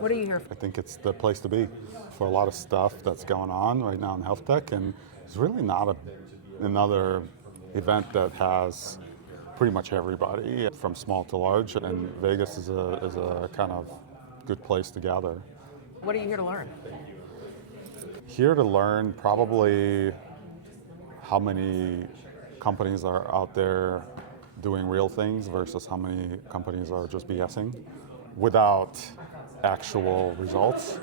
What do you hear? I think it's the place to be for a lot of stuff that's going on right now in health tech, and it's really not another event that has pretty much everybody from small to large, and Vegas is a kind of good place to gather. What are you here to learn? Here to learn probably how many companies are out there doing real things versus how many companies are just BSing without actual results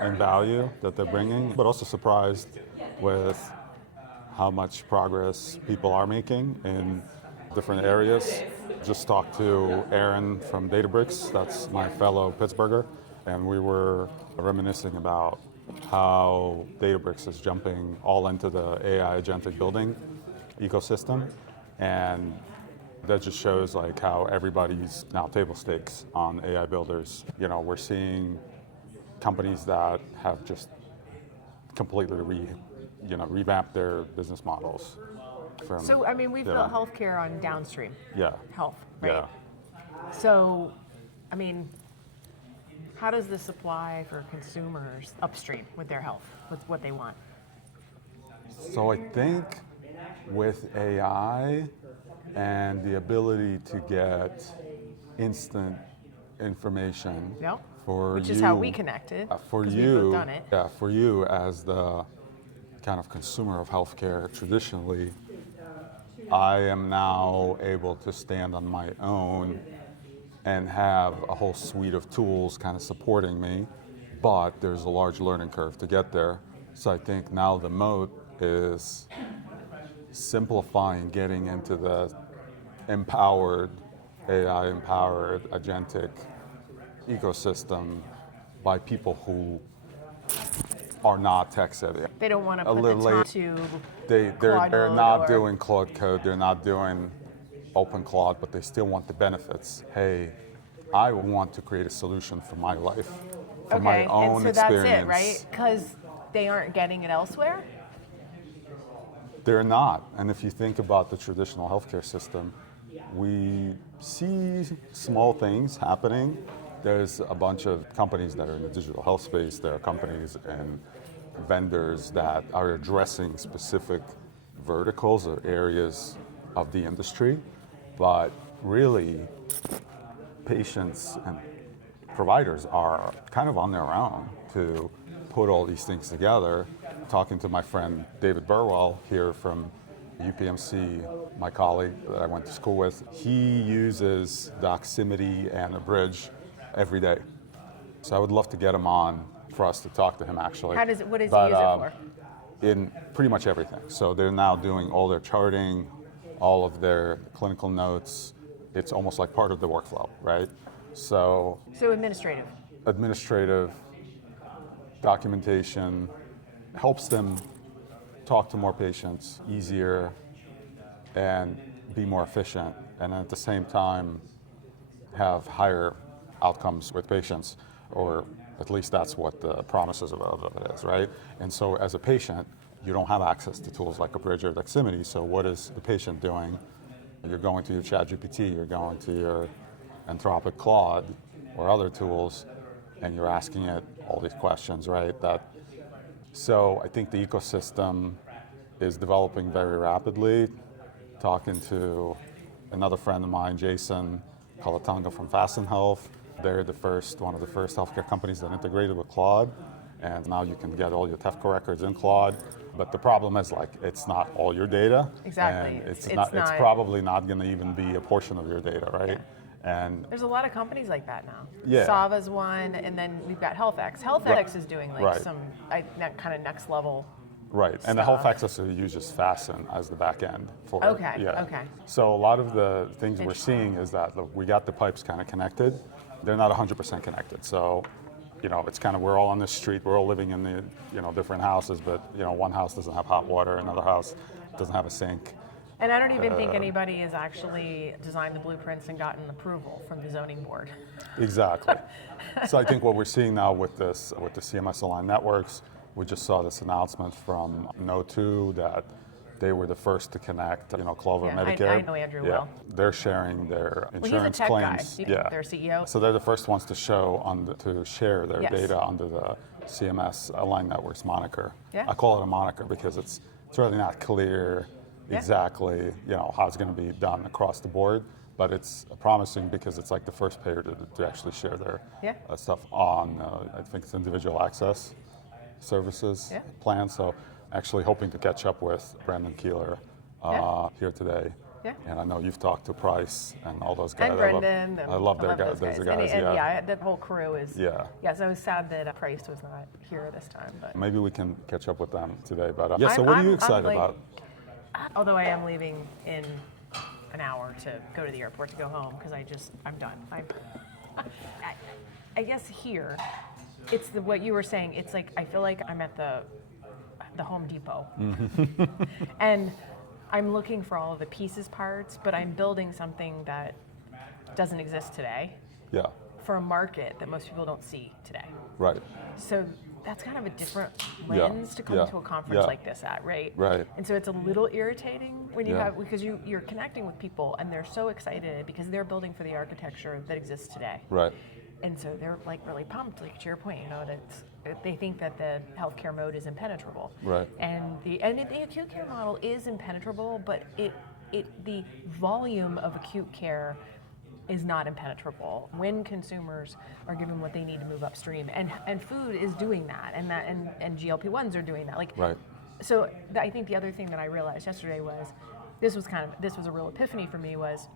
and value that they're bringing, but also surprised with how much progress people are making in different areas. Just talked to Aaron from Databricks, that's my fellow Pittsburgher, and we were reminiscing about how Databricks is jumping all into the AI agentic building ecosystem, and that just shows like how everybody's now table stakes on AI builders. You know, we're seeing companies that have just completely revamped their business models. So, I mean, we've built healthcare on downstream health, right? Yeah. So, I mean, how does this apply for consumers upstream with their health, with what they want? So I think with AI and the ability to get instant information for which you, is how we connected, for we've you, both done it. Yeah, for you as the kind of consumer of healthcare traditionally, I am now able to stand on my own and have a whole suite of tools kind of supporting me, but there's a large learning curve to get there. So I think now the moat is simplifying, getting into the empowered, AI-empowered, agentic ecosystem by people who are not tech savvy. They don't want to put the time to They're not doing Claude code, they're not doing open Claude, but they still want the benefits. Hey, I want to create a solution for my life, for my own and so experience. that's it, right? Because they aren't getting it elsewhere? They're not. And if you think about the traditional healthcare system, we see small things happening. There's a bunch of companies that are in the digital health space. There are companies and vendors that are addressing specific verticals or areas of the industry. But really, patients and providers are kind of on their own to put all these things together. Talking to my friend David Burwell here from UPMC, my colleague that I went to school with, he uses Doximity and a bridge every day. So I would love to get him on for us to talk to him actually. What does he use it for? In pretty much everything. So they're now doing all their charting, all of their clinical notes. It's almost like part of the workflow, right? So administrative, documentation, helps them talk to more patients easier and be more efficient, and at the same time have higher outcomes with patients, or at least that's what the promises of it is, right? And so as a patient, you don't have access to tools like a Bridge or Doximity, so what is the patient doing? You're going to your ChatGPT, you're going to your Anthropic Claude or other tools, and you're asking it all these questions, right? So I think the ecosystem is developing very rapidly. Talking to another friend of mine, Jason Colatonga from Fasten Health. They're one of the first healthcare companies that integrated with Claude, and now you can get all your TEFCA records in Claude. But the problem is, like, it's not all your data. Exactly. And it's probably not going to even be a portion of your data, right? Yeah. And there's a lot of companies like that now. Yeah. Sava's one, and then we've got HealthX. HealthX is doing some kind of next level. Right, and stuff. the Health Access uses Fasten as the back end for it. Okay. So a lot of the things we're seeing is that, look, we got the pipes kind of connected. They're not 100% connected. So, it's kind of, we're all on this street, we're all living in the, different houses, but, one house doesn't have hot water, another house doesn't have a sink. And I don't even think anybody has actually designed the blueprints and gotten approval from the zoning board. Exactly. So I think what we're seeing now with the CMS aligned networks, we just saw this announcement from No2 that they were the first to connect, Clover Yeah, Medicare. I know Andrew well. They're sharing their Well, he's a insurance tech claims. guy. Yeah. Their CEO. So they're the first ones to to share their Yes. data under the CMS Align Networks moniker. Yeah. I call it a moniker because it's really not clear exactly, how it's going to be done across the board, but it's promising because it's like the first payer to actually share their stuff on, I think it's individual access services plan. So actually hoping to catch up with Brandon Keeler here today. Yeah. And I know you've talked to Price and all those guys. And Brendan. I love their guys. those Those guys. guys. And that whole crew is. Yeah. Yes, I was sad that Price was not here this time. But Maybe we can catch up with them today. But so what are you excited about? Although I am leaving in an hour to go to the airport to go home because I'm done. I guess here, it's what you were saying. It's like I feel like I'm at the Home Depot, and I'm looking for all of the pieces, parts, but I'm building something that doesn't exist today. Yeah. For a market that most people don't see today. Right. So that's kind of a different lens to come to a conference like this at, right? Right. And so it's a little irritating when you have, because you're connecting with people and they're so excited because they're building for the architecture that exists today. Right. And so they're like really pumped, like to your point, that they think that the healthcare mode is impenetrable. Right. And the acute care model is impenetrable, but the volume of acute care is not impenetrable when consumers are given what they need to move upstream, and food is doing that, and GLP-1s are doing that. Right. So I think the other thing that I realized yesterday was this was a real epiphany for me was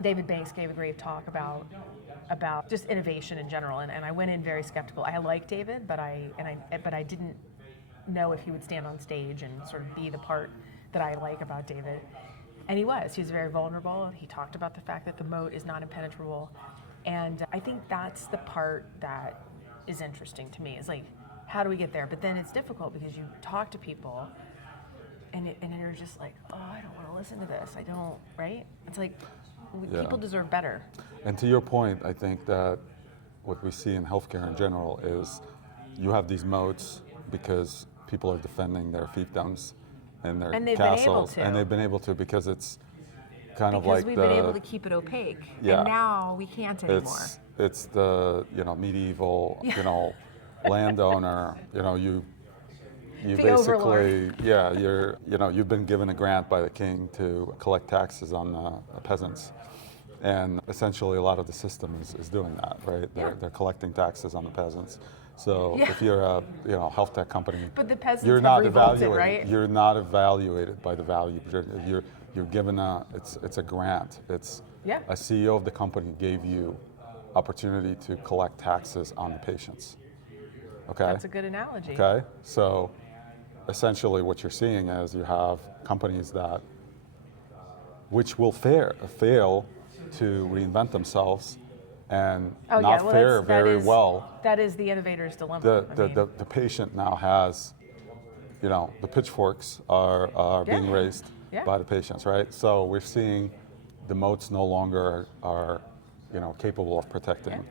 David Banks gave a great talk about just innovation in general, and I went in very skeptical. I like David, but I didn't know if he would stand on stage and sort of be the part that I like about David. And he was very vulnerable. He talked about the fact that the moat is not impenetrable. And I think that's the part that is interesting to me, is like, how do we get there? But then it's difficult because you talk to people and you're just like, oh, I don't want to listen to this. I don't, right? It's like, people deserve better. And to your point, I think that what we see in healthcare in general is you have these moats because people are defending their fiefdoms and their castles, and they've been able to because it's kind of like we've been able to keep it opaque, and now we can't anymore. It's the medieval landowner. You basically you've been given a grant by the king to collect taxes on the peasants, and essentially a lot of the system is doing that, right? They're collecting taxes on the peasants. So if you're a health tech company, but the peasants you're not revolted, evaluated. Right? You're not evaluated by the value. You're given it's a grant. It's a CEO of the company gave you opportunity to collect taxes on the patients. Okay. That's a good analogy. Okay. So essentially, what you're seeing is you have companies which will fail to reinvent themselves and fare very well. That is the innovator's dilemma. The patient now has, the pitchforks are being raised by the patients, right? So we're seeing the moats no longer are, capable of protecting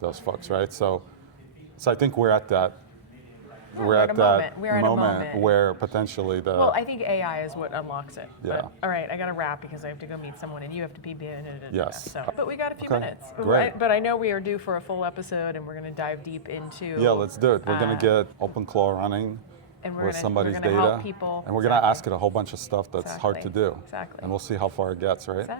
those folks, right? So I think we're at that. We're at that moment where potentially Well, I think AI is what unlocks it. Yeah. But, all right, I got to wrap because I have to go meet someone and you have to be. Yes. So, but we got a few minutes. Great. But I know we are due for a full episode and we're going to dive deep into. Yeah, let's do it. We're going to get OpenClaw running with somebody's data. Help people. And we're going to ask it a whole bunch of stuff that's hard to do. Exactly. And we'll see how far it gets, right? Exactly.